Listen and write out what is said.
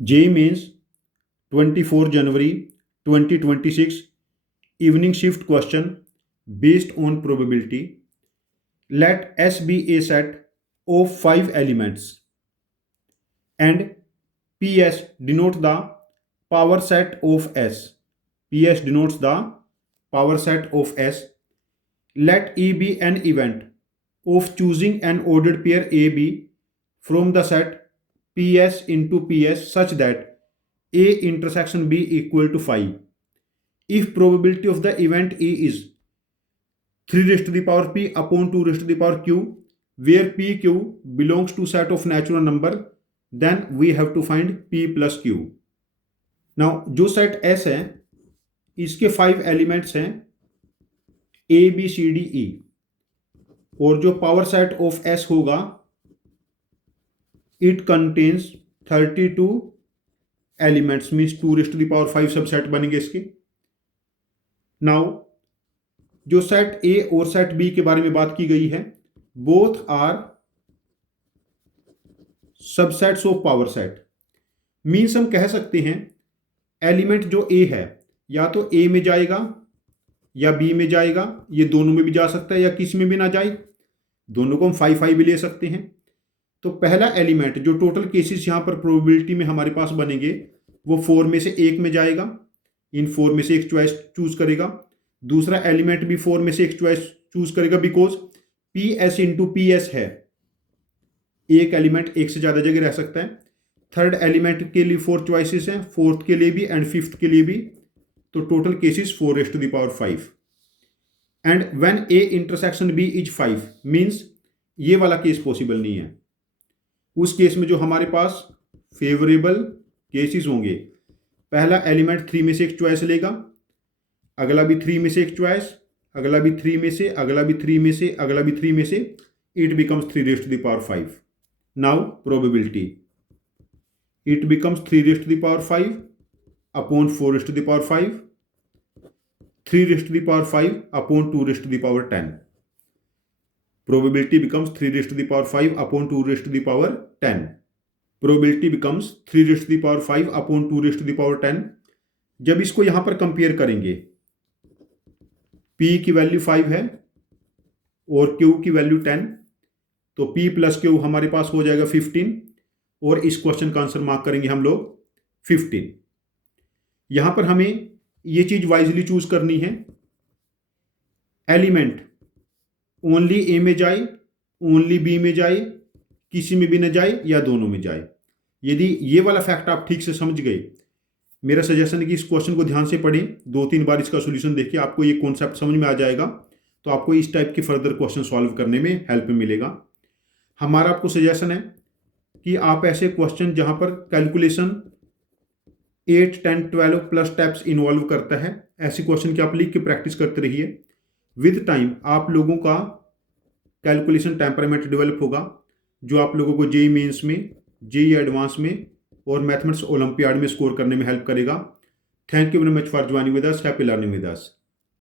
JEE Mains 24 January 2026 evening shift question based on probability. Let S be a set of 5 elements and PS denote the power set of S. PS denotes the power set of S. Let E be an event of choosing an ordered pair AB from the set PS into PS such that A intersection B equal to 5. If probability of the event A is 3 raised to the power P upon 2 raised to the power Q, where PQ belongs to set of natural number, then we have to find P plus Q. Now जो set S है इसके 5 elements हैं A B C D E, और जो power set of S होगा it contains 32 elements, means 2 raised to the power 5 subset बनेंगे इसके. Now जो सेट ए और सेट बी के बारे में बात की गई है, both are subsets of power set. Means हम कह सकते हैं एलिमेंट जो ए है या तो ए में जाएगा या बी में जाएगा, ये दोनों में भी जा सकता है या किसी में भी ना जाए, दोनों को हम 5 भी ले सकते हैं. तो पहला एलिमेंट जो टोटल केसेस यहां पर प्रोबेबिलिटी में हमारे पास बनेंगे वो 4 में से एक में जाएगा, इन 4 में से एक चॉइस चूज करेगा. दूसरा एलिमेंट भी 4 में से एक चॉइस चूज करेगा because P S into P S है, एक एलिमेंट एक से ज्यादा जगह रह सकता है. थर्ड एलिमेंट के लिए 4 चॉइसेस हैं, फोर्थ के लिए भी एंड फिफ्थ के लिए भी. तो total cases 4 raised to the power 5. And when A intersection B is 5 means ये वाला केस पॉसिबल नहीं है. उस केस में जो हमारे पास फेवरेबल केसेस होंगे, पहला एलिमेंट 3 में से एक चॉइस लेगा, अगला भी 3 में से एक चॉइस, अगला भी 3 में से, अगला भी 3 में से, अगला भी 3 में से, it becomes 3 raised to the power 5. Now probability, it becomes 3 raised to the power 5 upon 4 raised to the power 5, 3 raised to the power 5 upon 2 raised to the power 10. Probability becomes 3 raised to the power 5 upon 2 raised to the power 10. Probability becomes 3 raised to the power 5 upon 2 raised to the power 10. जब इसको यहां पर compare करेंगे, P की value 5 है और Q की value 10, तो P प्लस Q हमारे पास हो जाएगा 15, और इस क्वेश्चन का आंसर मार्क करेंगे हम लोग 15. यहां पर हमें ये चीज वाइजली चूज करनी है, एलिमेंट ओनली ए में जाए, ओनली बी में जाए, किसी में भी न जाए या दोनों में जाए. यदि ये वाला फैक्ट आप ठीक से समझ गए, मेरा सजेशन है कि इस क्वेश्चन को ध्यान से पढ़ें, 2-3 बार इसका सॉल्यूशन देखिए, आपको ये कॉन्सेप्ट समझ में आ जाएगा, तो आपको इस टाइप के फर्दर क्वेश्चन सॉल्व करने में हेल्प मिलेगा. हमारा आपको सजेशन है कि आप ऐसे क्वेश्चन जहां पर कैलकुलेशन 8, 10, 12 प्लस स्टेप्स इन्वॉल्व करता है, ऐसे क्वेश्चन की आप लिख के प्रैक्टिस करते रहिए. विद टाइम आप लोगों का कैलकुलेशन टेम्परामेंट डेवलप होगा, जो आप लोगों को जेईई मेंस में, जेईई एडवांस में और मैथमेटिक्स ओलंपियाड में स्कोर करने में हेल्प करेगा. Thank you very much for joining with us. Happy learning with us.